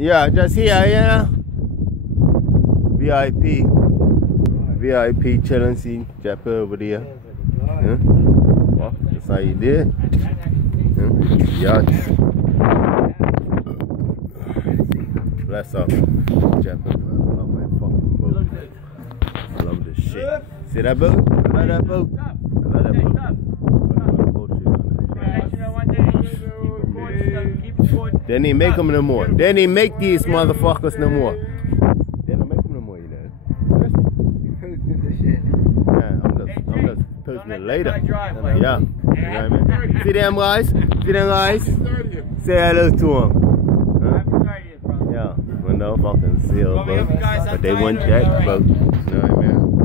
Yeah, just here, yeah. VIP. VIP chilling, see Japper over there. Yeah. Well, that's how you did. Yeah. Bless up. Japper. I love my fucking boat. I love this shit. See that boat? I love that boat. I love that boat. They didn't make them no more. They didn't make these motherfuckers no more. They don't make them no more, you know. Yeah, I'm just posting it later. Yeah. You know what I mean? See them guys? See them guys? Say hello to them. Huh? Yeah. Well, no fucking seal boat. But they wouldn't check boat. You know what I mean?